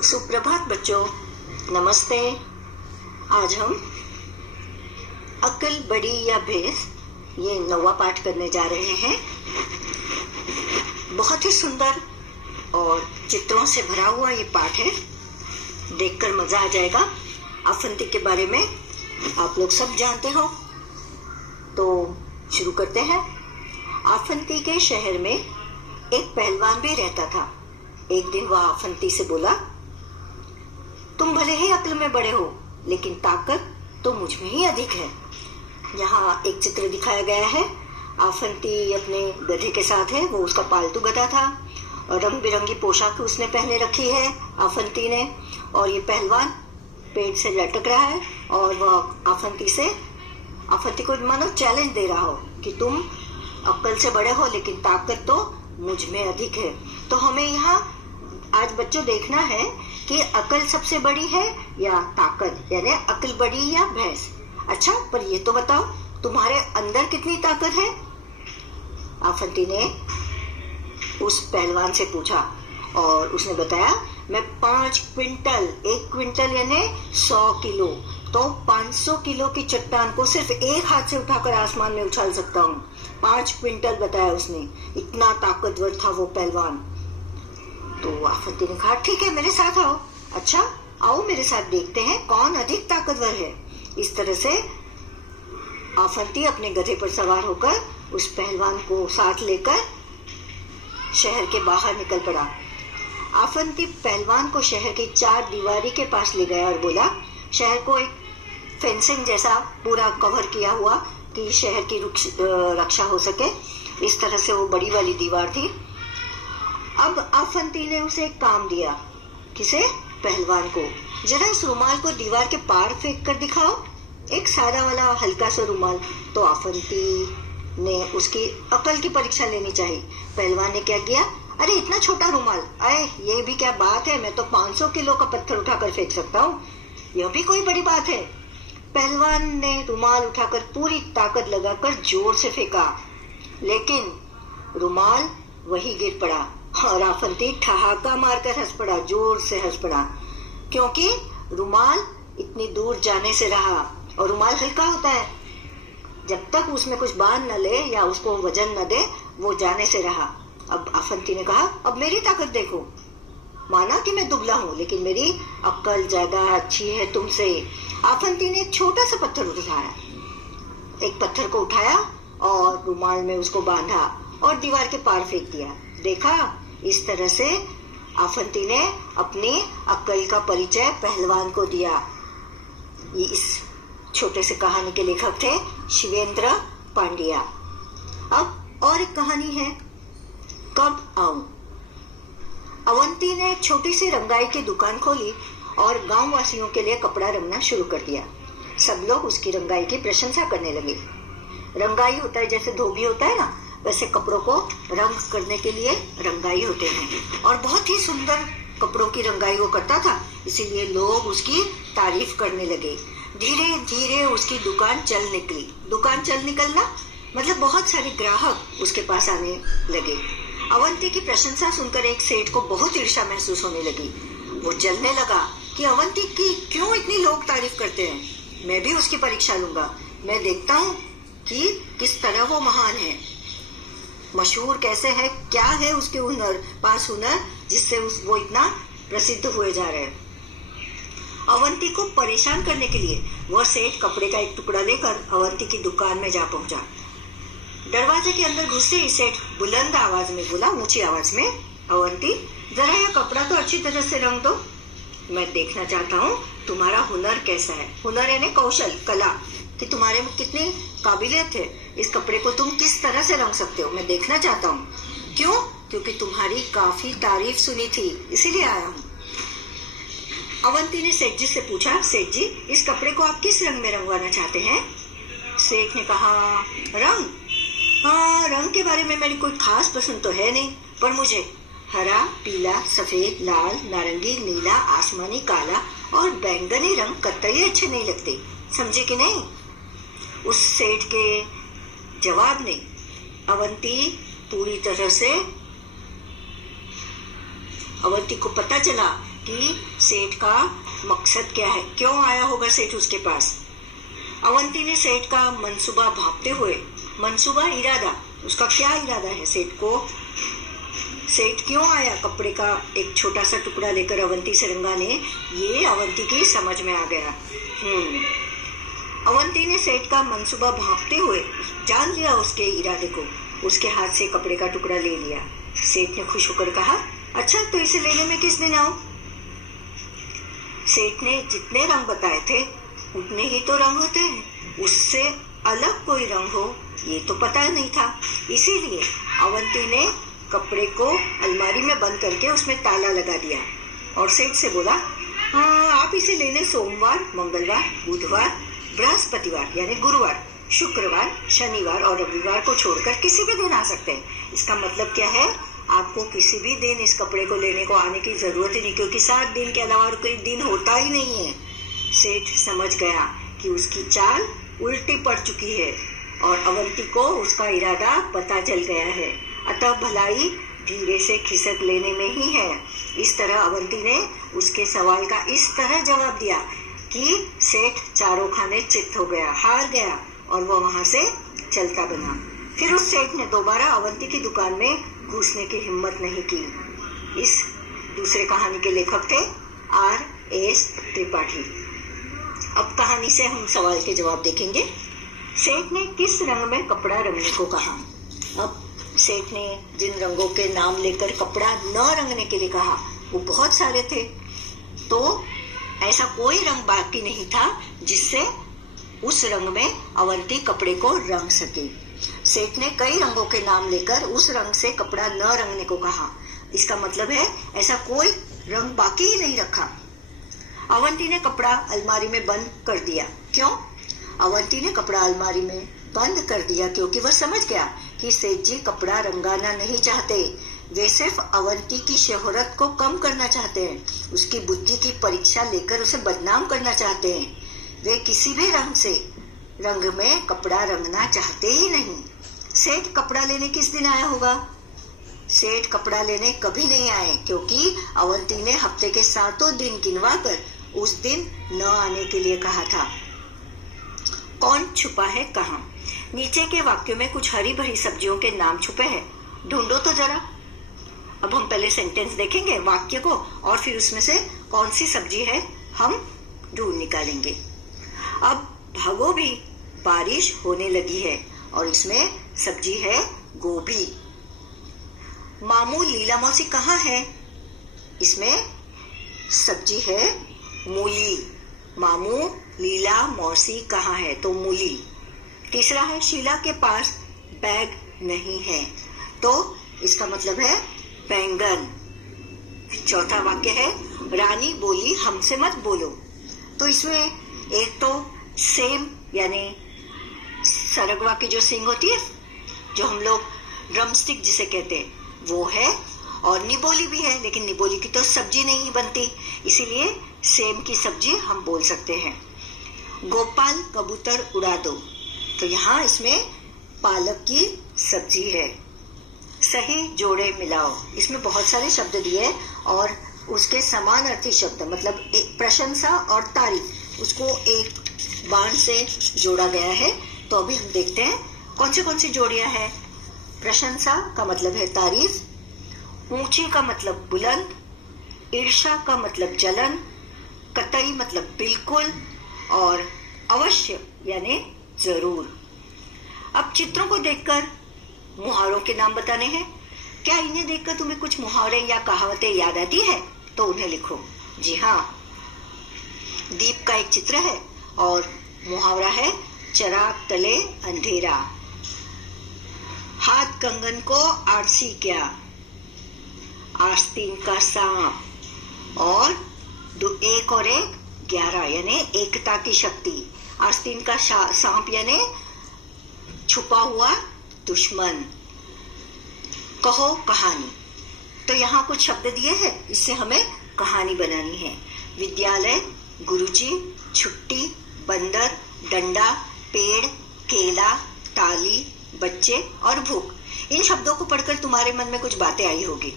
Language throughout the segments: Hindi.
सुप्रभात बच्चों, नमस्ते। आज हम अक्ल बड़ी या भैंस ये 9वां पाठ करने जा रहे हैं। बहुत ही सुंदर और चित्रों से भरा हुआ ये पाठ है, देखकर मजा आ जाएगा। आफंती के बारे में आप लोग सब जानते हो, तो शुरू करते हैं। आफंती के शहर में एक पहलवान भी रहता था। एक दिन वह आफंती से बोला, तुम भले ही अक्ल में बड़े हो, लेकिन ताकत तो मुझ में ही अधिक है। यहाँ एक चित्र दिखाया गया है। आफंती अपने गधे के साथ है, वो उसका पालतू गधा था और रंग बिरंगी पोशाक उसने पहने रखी है आफंती ने। और ये पहलवान पेड़ से लटक रहा है और वह आफंती को मानो चैलेंज दे रहा हो कि तुम अक्ल से बड़े हो, लेकिन ताकत तो मुझ में अधिक है। तो हमें यहाँ आज बच्चों देखना है कि अक्ल सबसे बड़ी है या ताकत, यानी अक्ल बड़ी या भैंस। अच्छा, पर ये तो बताओ तुम्हारे अंदर कितनी ताकत है? आफंती ने उस पहलवान से पूछा और उसने बताया, मैं 5 क्विंटल, 1 क्विंटल यानी 100 किलो, तो 500 किलो की चट्टान को सिर्फ एक हाथ से उठाकर आसमान में उछाल सकता हूँ। 5 क्विंटल बताया उसने, इतना ताकतवर था वो पहलवान। तो आफंती ने कहा, ठीक है मेरे साथ आओ। अच्छा, आओ मेरे साथ, देखते हैं कौन अधिक ताकतवर है। इस तरह से आफंती अपने गधे पर सवार होकर उस पहलवान को साथ लेकर शहर के बाहर निकल पड़ा। आफंती पहलवान को शहर की 4 दीवारी के पास ले गया और बोला, शहर को एक फेंसिंग जैसा पूरा कवर किया हुआ कि शहर की रक्षा हो सके। इस तरह से वो बड़ी वाली दीवार थी। अब आफंती ने उसे एक काम दिया। किसे? पहलवान को। जरा इस रुमाल को दीवार के पार फेंक कर दिखाओ, एक सादा वाला हल्का सा रुमाल। तो आफंती ने उसकी अकल की परीक्षा लेनी चाहिए। पहलवान ने क्या किया, अरे इतना छोटा रुमाल, अरे ये भी क्या बात है, मैं तो 500 किलो का पत्थर उठाकर फेंक सकता हूँ, यह भी कोई बड़ी बात है। पहलवान ने रुमाल उठाकर पूरी ताकत लगाकर जोर से फेंका, लेकिन रुमाल वही गिर पड़ा और आफंती ठहाका मारकर हंस पड़ा, जोर से हंस पड़ा, क्योंकि रुमाल इतनी दूर जाने से रहा। और रुमाल हल्का होता है, जब तक उसमें कुछ बांध न ले या उसको वजन न दे, वो जाने से रहा। अब आफंती ने कहा, अब मेरी ताकत देखो। माना कि मैं दुबला हूँ, लेकिन मेरी अक्ल ज्यादा अच्छी है तुमसे। आफंती ने एक छोटा सा पत्थर उठाया, एक पत्थर को उठाया और रुमाल में उसको बांधा और दीवार के पार फेंक दिया। देखा, इस तरह से आफंती ने अपनी अक्ल का परिचय पहलवान को दिया। ये इस छोटे से कहानी के लेखक थे शिवेंद्र पांड्या। अब और एक कहानी है, कब आऊं। अवंती ने एक छोटी सी रंगाई की दुकान खोली और गांव वासियों के लिए कपड़ा रंगना शुरू कर दिया। सब लोग उसकी रंगाई की प्रशंसा करने लगे। रंगाई होता है जैसे धोबी होता है ना, वैसे कपड़ों को रंग करने के लिए रंगाई होते हैं। और बहुत ही सुंदर कपड़ों की रंगाई वो करता था, इसीलिए लोग उसकी तारीफ करने लगे। धीरे धीरे उसकी दुकान चल निकली। दुकान चल निकलना मतलब बहुत सारे ग्राहक उसके पास आने लगे। अवंती की प्रशंसा सुनकर एक सेठ को बहुत ईर्ष्या महसूस होने लगी। वो जलने लगा कि अवंती की क्यों इतनी लोग तारीफ करते हैं। मैं भी उसकी परीक्षा लूंगा, मैं देखता हूँ कि किस तरह वो महान है, मशहूर कैसे है, क्या है उसके पास हुनर जिससे वो इतना प्रसिद्ध हुए जा रहे हैं। अवंती को परेशान करने के लिए वह सेठ कपड़े का एक टुकड़ा लेकर अवंती की दुकान में जा पहुंचा। दरवाजे के अंदर घुसते ही सेठ बुलंद आवाज में बोला, ऊंची आवाज में, अवंती जरा यह कपड़ा तो अच्छी तरह से रंग दो, मैं देखना चाहता हूँ तुम्हारा हुनर कैसा है। हुनर यानी कौशल, कला, कि तुम्हारे में कितनी काबिलियत है, इस कपड़े को तुम किस तरह से रंग सकते हो, मैं देखना चाहता हूँ। क्यों? क्योंकि तुम्हारी काफी तारीफ सुनी थी, इसीलिए आया हूँ। अवंती ने सेठ जी से पूछा, सेठ जी इस कपड़े को आप किस रंग में रंगवाना चाहते हैं? सेठ ने कहा, रंग? हाँ, रंग के बारे में मेरी कोई खास पसंद तो है नहीं, पर मुझे हरा, पीला, सफेद, लाल, नारंगी, नीला, आसमानी, काला और बैंगनी रंग कतई अच्छे नहीं लगते, समझे कि नहीं? उस सेठ के जवाब ने अवंती पूरी तरह से अवंती को पता चला कि कि सेठ का मकसद क्या है, क्यों आया होगा सेठ उसके पास। अवंती ने सेठ का मंसूबा भांपते हुए, मंसूबा इरादा, उसका क्या इरादा है सेठ को, सेठ क्यों आया कपड़े का एक छोटा सा टुकड़ा लेकर अवंती से रंगाने, ये अवंती की समझ में आ गया। अवंती ने सेठ का मंसूबा भांपते हुए जान लिया उसके इरादे को, उसके हाथ से कपड़े का टुकड़ा ले लिया। सेठ ने खुश होकर कहा, अच्छा तो इसे लेने में किस दिन आऊं। सेठ ने जितने रंग बताए थे उतने ही तो रंग होते हैं, उससे अलग कोई रंग हो ये तो पता नहीं था। इसीलिए अवंती ने कपड़े को अलमारी में बंद करके उसमें ताला लगा दिया और सेठ से बोला, हाँ आप इसे लेने सोमवार, मंगलवार, बुधवार, बृहस्पतिवार यानी गुरुवार, शुक्रवार, शनिवार और रविवार को छोड़कर किसी भी दिन आ सकते हैं। इसका मतलब क्या है, आपको किसी भी दिन इस कपड़े को लेने को आने की जरूरत ही नहीं, क्योंकि 7 दिन के अलावा कोई दिन होता ही नहीं है। सेठ समझ गया कि उसकी चाल उल्टी पड़ चुकी है और अवंती को उसका इरादा पता चल गया है, अतः भलाई धीरे से खिसक लेने में ही है। इस तरह अवंती ने उसके सवाल का इस तरह जवाब दिया कि सेठ चारों खाने चित्त हो गया, हार गया और वो वहां से चलता बना। फिर उस सेठ ने दोबारा अवंती की दुकान में घुसने की हिम्मत नहीं की। इस दूसरे कहानी के लेखक थे R.S. त्रिपाठी। अब कहानी से हम सवाल के जवाब देखेंगे। सेठ ने किस रंग में कपड़ा रंगने को कहा। अब सेठ ने जिन रंगों के नाम लेकर कपड़ा न रंगने के लिए कहा वो बहुत सारे थे, तो ऐसा कोई रंग बाकी नहीं था जिससे उस रंग में अवंती कपड़े को रंग सके। सेठ ने कई रंगों के नाम लेकर उस रंग से कपड़ा न रंगने को कहा। इसका मतलब है ऐसा कोई रंग बाकी ही नहीं रखा। अवंती ने कपड़ा अलमारी में बंद कर दिया। क्यों? अवंती ने कपड़ा अलमारी में बंद कर दिया क्योंकि वह समझ गया कि सेठ जी कपड़ा रंगाना नहीं चाहते, वे सिर्फ अवंती की शोहरत को कम करना चाहते हैं, उसकी बुद्धि की परीक्षा लेकर उसे बदनाम करना चाहते हैं। वे किसी भी रंग में कपड़ा रंगना चाहते ही नहीं। सेठ कपड़ा लेने किस दिन आया होगा? सेठ कपड़ा लेने कभी नहीं आए, क्योंकि अवंती ने हफ्ते के 7 दिन गिनवा कर उस दिन न आने के लिए कहा था। कौन छुपा है कहाँ? नीचे के वाक्यों में कुछ हरी भरी सब्जियों के नाम छुपे हैं, ढूंढो तो जरा। अब हम पहले सेंटेंस देखेंगे, वाक्य को, और फिर उसमें से कौन सी सब्जी है हम ढूंढ निकालेंगे। अब भागो भी, बारिश होने लगी है और इसमें सब्जी है गोभी। मामू लीला मौसी कहाँ है? इसमें सब्जी है मूली। मामू लीला मौसी कहाँ है? तो मूली। तीसरा है शीला के पास बैग नहीं है, तो इसका मतलब है बैंगन। चौथा वाक्य है रानी बोली हमसे मत बोलो, तो इसमें एक तो सेम यानी सरगवा की जो सींग होती है, जो हम लोग ड्रमस्टिक जिसे कहते हैं, वो है, और निबोली भी है, लेकिन निबोली की तो सब्जी नहीं बनती, इसीलिए सेम की सब्जी हम बोल सकते हैं। गोपाल कबूतर उड़ा दो, तो यहाँ इसमें पालक की सब्जी है। सही जोड़े मिलाओ, इसमें बहुत सारे शब्द दिए और उसके समान अर्थी शब्द, मतलब एक प्रशंसा और तारीफ, उसको एक बाण से जोड़ा गया है। तो अभी हम देखते हैं कौन सी जोड़ियां हैं। प्रशंसा का मतलब है तारीफ, ऊंची का मतलब बुलंद, ईर्ष्या का मतलब जलन, कतई मतलब बिल्कुल, और अवश्य यानी जरूर। अब चित्रों को देखकर मुहावरों के नाम बताने हैं। क्या इन्हें देखकर तुम्हें कुछ मुहावरे या कहावतें याद आती है? तो उन्हें लिखो। जी हाँ, दीप का एक चित्र है और मुहावरा है चिराग तले अंधेरा। हाथ कंगन को आरसी क्या, आस्तीन का सांप, और 1 और 1 11 यानी एकता की शक्ति। आस्तीन का सांप यानी छुपा हुआ दुश्मन। कहो कहानी, तो यहाँ कुछ शब्द दिए हैं, इससे हमें कहानी बनानी है। विद्यालय, गुरुजी, छुट्टी, बंदर, डंडा, पेड़, केला, ताली, बच्चे और भूख। इन शब्दों को पढ़कर तुम्हारे मन में कुछ बातें आई होगी।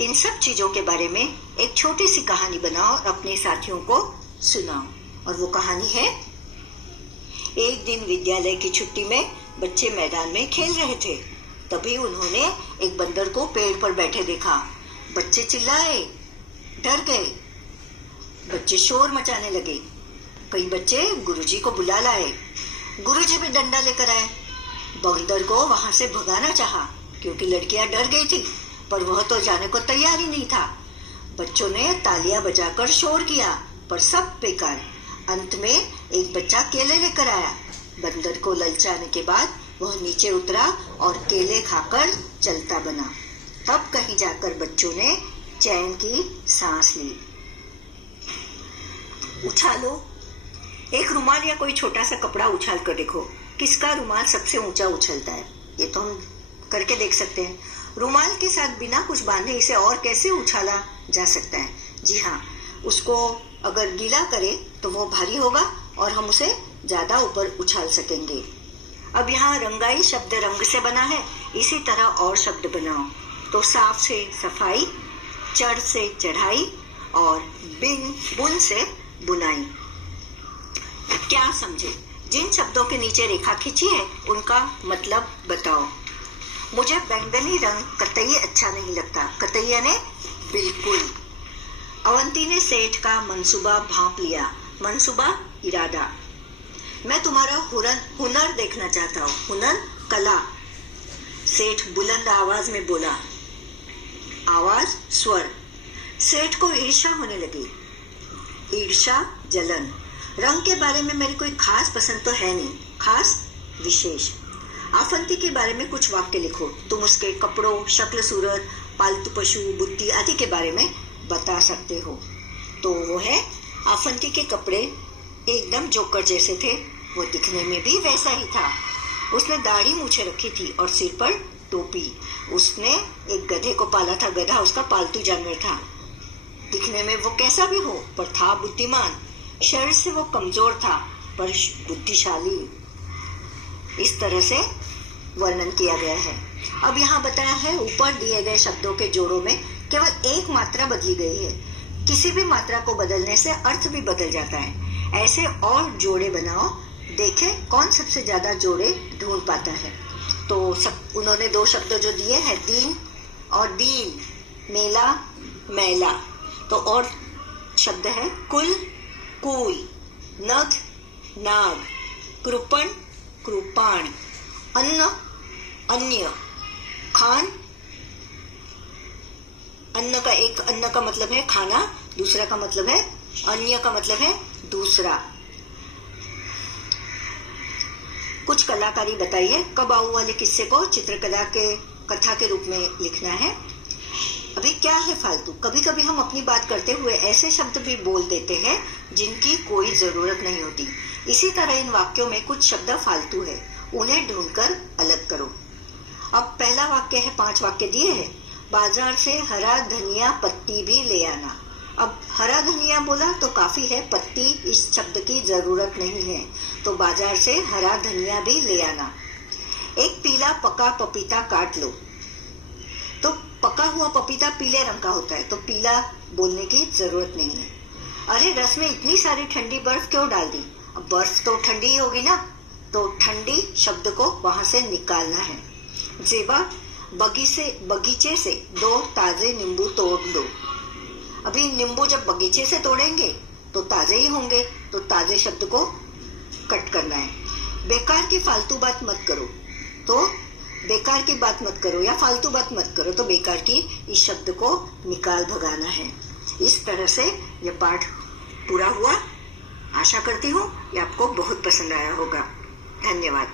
इन सब चीजों के बारे में एक छोटी सी कहानी बनाओ और अपने साथियों को सुनाओ। और वो कहानी है, एक दिन विद्यालय की छुट्टी में बच्चे मैदान में खेल रहे थे। तभी उन्होंने एक बंदर को पेड़ पर बैठे देखा। बच्चे चिल्लाए, डर गए। बच्चे शोर मचाने लगे। कई बच्चे गुरुजी को बुला लाए। गुरुजी भी डंडा लेकर आए। बंदर को वहां से भगाना चाहा, क्योंकि लड़कियां डर गई थी, पर वह तो जाने को तैयार ही नहीं था। बच्चों ने तालियां बजाकर शोर किया, पर सब बेकार। अंत में एक बच्चा केले लेकर आया। बंदर को ललचाने के बाद वह नीचे उतरा और केले खाकर चलता बना। तब कहीं जाकर बच्चों ने चैन की सांस ली। उछालो। एक रुमाल या कोई छोटा सा कपड़ा उछाल कर देखो, किसका रुमाल सबसे ऊंचा उछलता है। ये तो हम करके देख सकते हैं। रुमाल के साथ बिना कुछ बांधे इसे और कैसे उछाला जा सकता है? जी हाँ, उसको अगर गीला करे तो वो भारी होगा और हम उसे ज्यादा ऊपर उछाल सकेंगे। अब यहाँ रंगाई शब्द रंग से बना है, इसी तरह और शब्द बनाओ। तो साफ से सफाई, चढ़ से चढ़ाई और बुन से बुनाई। क्या समझे? जिन शब्दों के नीचे रेखा खींची है उनका मतलब बताओ। मुझे बैंगनी रंग कतई अच्छा नहीं लगता। कतई यानी बिल्कुल। अवंती ने सेठ का मंसूबा भांप लिया। मंसूबा इरादा। मैं तुम्हारा हुनर देखना चाहता हूँ। हुनर कला। सेठ बुलंद आवाज में बोला। आवाज स्वर। सेठ को ईर्ष्या होने लगी। ईर्ष्या जलन। रंग के बारे में मेरी कोई खास पसंद तो है नहीं, खास विशेष। आफंती के बारे में कुछ वाक्य लिखो। तुम उसके कपड़ों, शक्ल सूरत, पालतू पशु, बुद्धि आदि के बारे में बता सकते हो। तो वो है, आफंती के कपड़े एकदम जोकर जैसे थे। वो दिखने में भी वैसा ही था। उसने दाढ़ी मूछे रखी थी और सिर पर टोपी। उसने एक गधे को पाला था। गधा उसका पालतू जानवर था। दिखने में वो कैसा भी हो, पर था बुद्धिमान। शरीर से वो कमजोर था, पर बुद्धिशाली। इस तरह से वर्णन किया गया है। अब यहाँ बताया है, ऊपर दिए गए शब्दों के जोड़ों में केवल एक मात्रा बदली गई है। किसी भी मात्रा को बदलने से अर्थ भी बदल जाता है। ऐसे और जोड़े बनाओ, देखें कौन सबसे ज्यादा जोड़े ढूंढ पाता है। तो उन्होंने दो शब्द जो दिए हैं, दीन और दीन, मेला मैला। तो और शब्द है कुल कूल, नग नाग, कृपण कृपाण, अन्न अन्य, खान। अन्न का मतलब है खाना, दूसरा का मतलब है अन्य का मतलब है दूसरा। कुछ कलाकारी बताइए। कब आऊ वाले किस्से को चित्रकला के कथा के रूप में लिखना है। अभी क्या है फालतू। कभी कभी हम अपनी बात करते हुए ऐसे शब्द भी बोल देते हैं जिनकी कोई जरूरत नहीं होती। इसी तरह इन वाक्यों में कुछ शब्द फालतू है, उन्हें ढूंढकर अलग करो। अब पहला वाक्य है, 5 वाक्य दिए हैं। बाजार से हरा धनिया पत्ती भी ले आना। अब हरा धनिया बोला तो काफी है, पत्ती इस शब्द की जरूरत नहीं है, तो बाजार से हरा धनिया भी ले आना। एक पीला पका पपीता काट लो। तो पका हुआ पपीता पीले रंग का होता है, तो पीला बोलने की जरूरत नहीं है। अरे रस में इतनी सारी ठंडी बर्फ क्यों डाल दी। अब बर्फ तो ठंडी ही होगी ना, तो ठंडी शब्द को वहां से निकालना है। जेबा बगीचे से 2 ताजे नींबू तोड़ लो। अभी नींबू जब बगीचे से तोड़ेंगे तो ताजे ही होंगे, तो ताजे शब्द को कट करना है। बेकार की फालतू बात मत करो, तो बेकार की बात मत करो या फालतू बात मत करो, तो बेकार की इस शब्द को निकाल भगाना है। इस तरह से यह पाठ पूरा हुआ। आशा करती हूँ ये आपको बहुत पसंद आया होगा। धन्यवाद।